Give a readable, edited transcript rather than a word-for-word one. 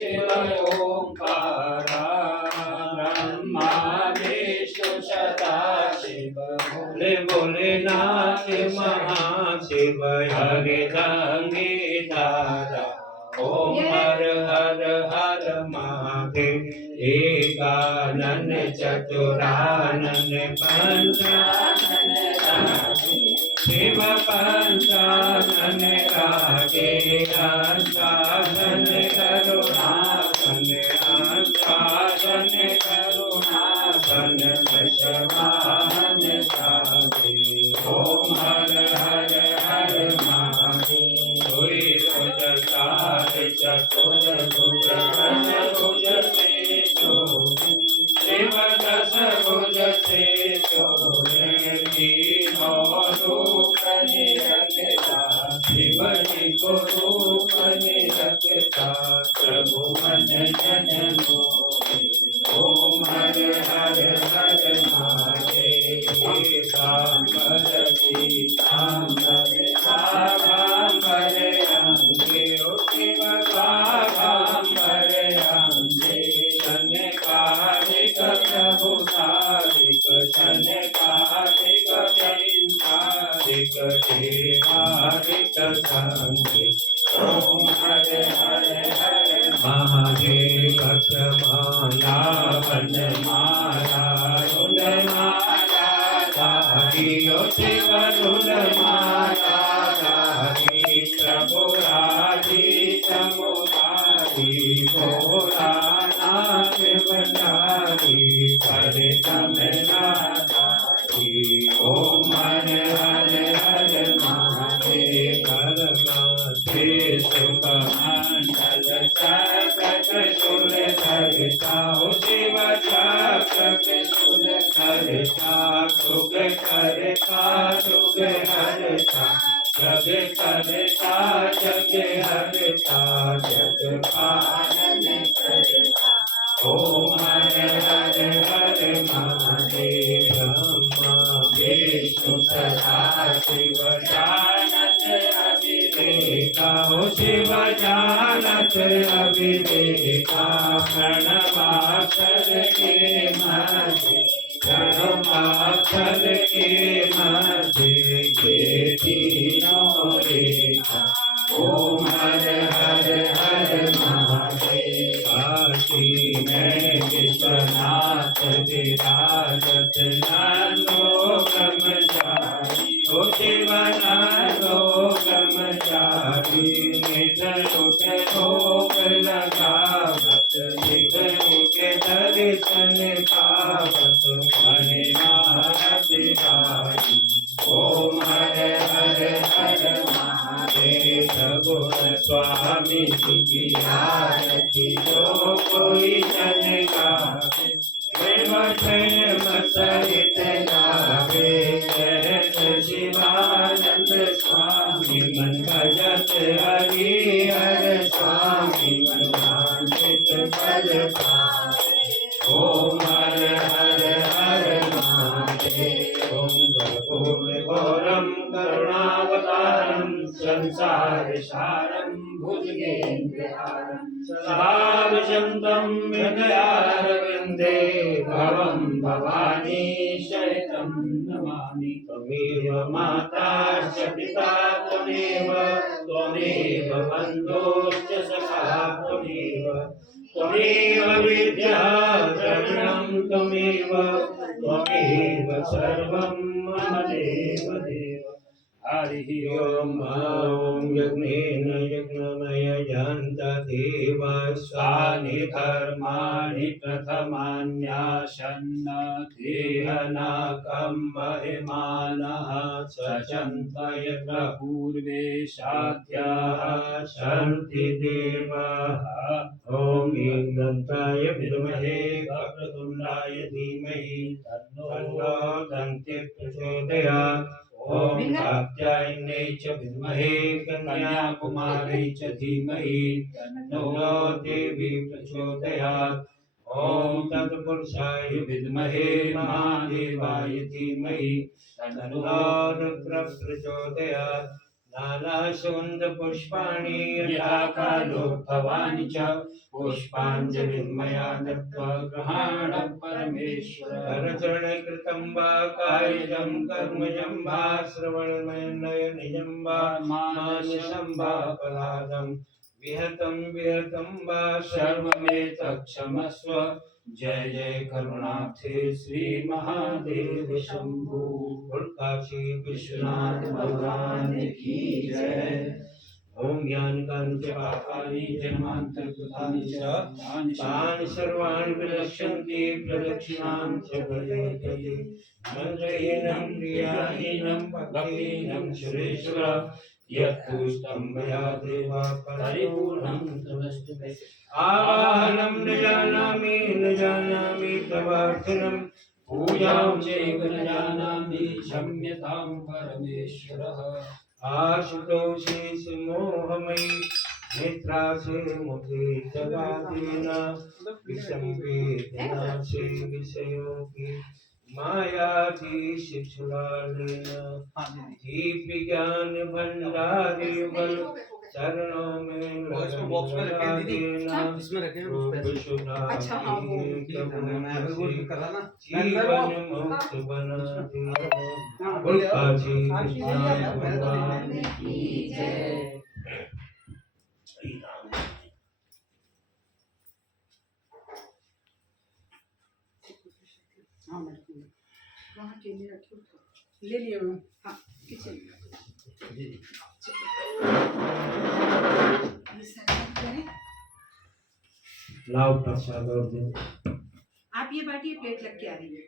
शिव ओंकारा ब्रह्मा विष्णु सदा शिव बोले भोलेनाथ महाशिव हरे संगीतारा ओम हर हर हर महादेव एकानन चतुरानन पंचानन शिव पंचानन राजे अंशासन करुणासन अंशासन करुणासन दशवाहन साधे ओम हर हर हर महादेव चतुर्भुज दशभुज से शिव दशभुज से तीनों रूप निरखता शिव को रूप निरखता प्रभु मन जन मोहे ओम हर हर हर महादेव सांबर पीतांबर सांबर अंगे शिव सांबर अंगे शनकादिक प्रभु साधिक शनकादिक चिंतादिक देवादिक संगे ओम हर हर हर महादेव क्षमाया वनमाला रुलमाला धारियो शिव रुलमाला धारी प्रभु राजी चमुरारी भोलानाथ भंडारी करे तमनाधारी ओम हर हर हर महादेव हर माथे सुखमंडल चक्रक शूल धरता हो शिव चक्रक शूल धरता सुख करता सुख हरता जग करता जग हरता जग पालन करता ओम हर हर हर महादेव ब्रह्मा विष्णु सदा शिव जानत अविवेका हो शिव जानत अविवेका प्रणवाक्षर के मध्य प्रणवाक्षर के मध्य ये तीनों रेखा ओम हर हर हर महादेव काशी में विश्वनाथ विराजत नंदो ब्रह्मचारी ओ शिव नंदो ब्रह्मचारी निज उठ भोग लगावत निज उठ दर्शन पावत मणिनाथ बिहारी ओम हर हर हर महादेव गुण स्वामी की आरती जो कोई जन गावे प्रेम प्रेम सहित गावे जय शिवानंद स्वामी मन भजत हरि हर स्वामी मन वांछित फल पावे ओम हर हर हर महादेव ओम गौरम करुणावतारम संसार सारम भुजगेन्द्रहारम सदा विशन्तं हृदयारविन्दे भवं भवानी शयनं नमामि त्वमेव माता च पिता त्वमेव त्वमेव बन्धुश्च सखा त्वमेव विद्या द्रविणं त्वमेव सर्वं मम देव देव हरिः ओम यज्ञेन यज्ञमय जन्त देवानि कर्माणि प्रथमान्यासन्न देहनाकं महिमानः सचन्त यत्र पूर्वे साध्याः सन्ति देवाः ॐ यज्ञन्ताय विद्महे वक्रतुण्डाय धीमहि तन्नो दन्ति प्रचोदयात् ओम कात्यायने च विद्महे कन्याकुमारी च धीमहि तन्नो देवी प्रचोदयात् ओम तत्पुरुषाय विद्महे महादेवाय धीमहि तन्नो रुद्र प्रचोदयात् नानासुगन्धपुष्पाणि यथा कालोद्भवानि च पुष्पाञ्जलिं मया दत्त्वा गृहाण परमेश्वर करचरणे कृतं वा कायजं कर्मजं वा श्रवणनयनजं वा मानसं वा पराधं विहतं वा सर्वमेतत् क्षमस्व जय जय करुणाब्धे श्री महादेव शंभु काशी विश्वनाथ भगवान की जय। ओम ज्ञानकान्ति पापानि जन्मान्तरकृतानि च तानि सर्वाणि विनश्यन्ति प्रदक्षिणां च भजेतये मन्त्रहीनं क्रियाहीनं भक्तिहीनं सुरेश्वर यत्पुष्टं मया देव परिपूर्णं तमस्तुते आवाहनं न जानामि तवार्चनं पूजां चैव न जानामि क्षम्यतां परमेश्वरः आशुतोषेश मोहमयि नेत्रासे मुखे जगादेन विषम्पेदनाशे विषयोऽपि मायाधीशुलालेन विज्ञान भंडारी बल चरणों में अच्छा हाँ वो जीवन मुक्त बना वहाँ केले रखे ले लिए वो हाँ किचन में लाओ प्रसाद और दे। आप ये बाटिए प्लेट लग के आ रही है।